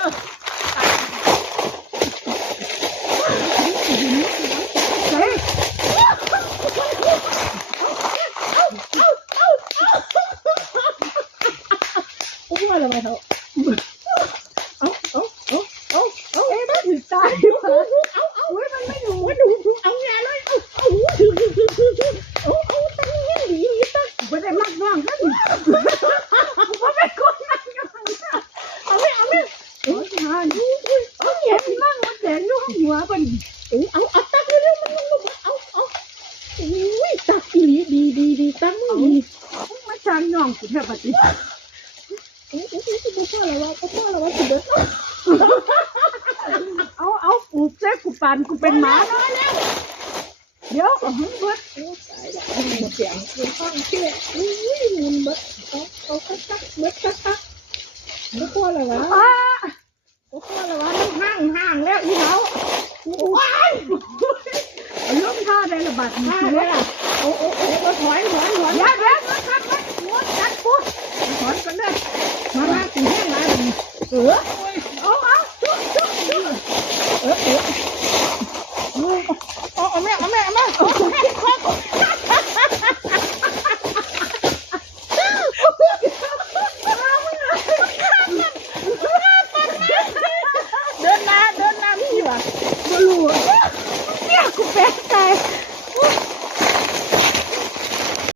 ว่าอะไรเขาเอาเอ๊ะมันถึงตายอยู่เหรอเอามันไม่อยู่ดูเอาแง่เลยเอาตั้งเงี้ยดีตั้งไม่ได้มักน้องกันว่าไม่คนนั่งกันเอาไม่ทานเอาเงี้ยนั่งมันแดงนุ่มหัวมันเอาตั้งเรื่องมันเอาตักดีตั้งดีมาจานน้องคุณแม่ปฏิพ่ออะไรวะสุดเด็ดเอากูเจ๊กูปั่นกูเป็นหมาเดี๋ยวเบิดตายละหมดเสียงคุณฟังเชี่ยมุนเบิดเอาคักเบิดคักพ่ออะไรวะห้างแล้วอีเขาว้ายล้มท่าได้ระบาดท่าได้ละโอ้ถอยอย่าเร็วครับจัดปุ๊บถอนกันเลยมาตีแห้งมา